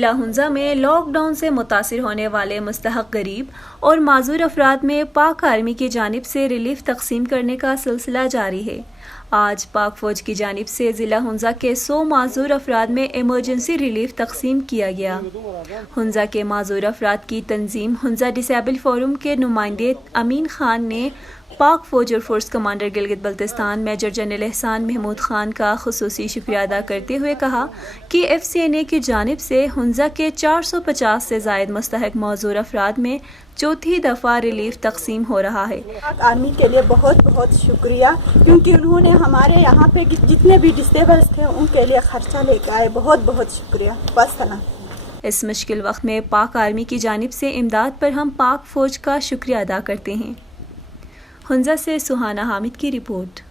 ضلع ہنزا میں lock down سے متاثر ہونے والے مستحق غریب اور معذور افراد میں پاک آرمی کی جانب سے ریلیف تقسیم کرنے کا سلسلہ جاری ہے۔ آج پاک فوج کی جانب سے ضلع ہنزا کے 100 معذور افراد میں ایمرجنسی ریلیف تقسیم کیا گیا۔ ہنزا کے معذور افراد کی تنظیم ہنزا ڈسیبل فورم کے نمائندے امین خان نے پاک فوج اور force commander Gilgit Baltistan major general Ehsan Mahmood Khan کا خصوصی شکریہ ادا کرتے ہوئے کہا کہ FCNA کی جانب سے ہنزا کے 450 سے زائد مستحق معذور افراد میں چوتھی دفعہ ریلیف تقسیم ہو رہا ہے۔ پاک آرمی کے لیے بہت بہت شکریہ، کیونکہ انہوں نے ہمارے یہاں پہ جتنے بھی ڈسیبلز تھے ان کے لیے خرچہ لے کے آئے۔ بہت بہت شکریہ۔ بس سلام۔ اس مشکل وقت میں پاک آرمی کی جانب سے امداد پر ہم پاک فوج کا شکریہ ادا کرتے ہیں۔ ہنزا سے سہانا حامد کی رپورٹ۔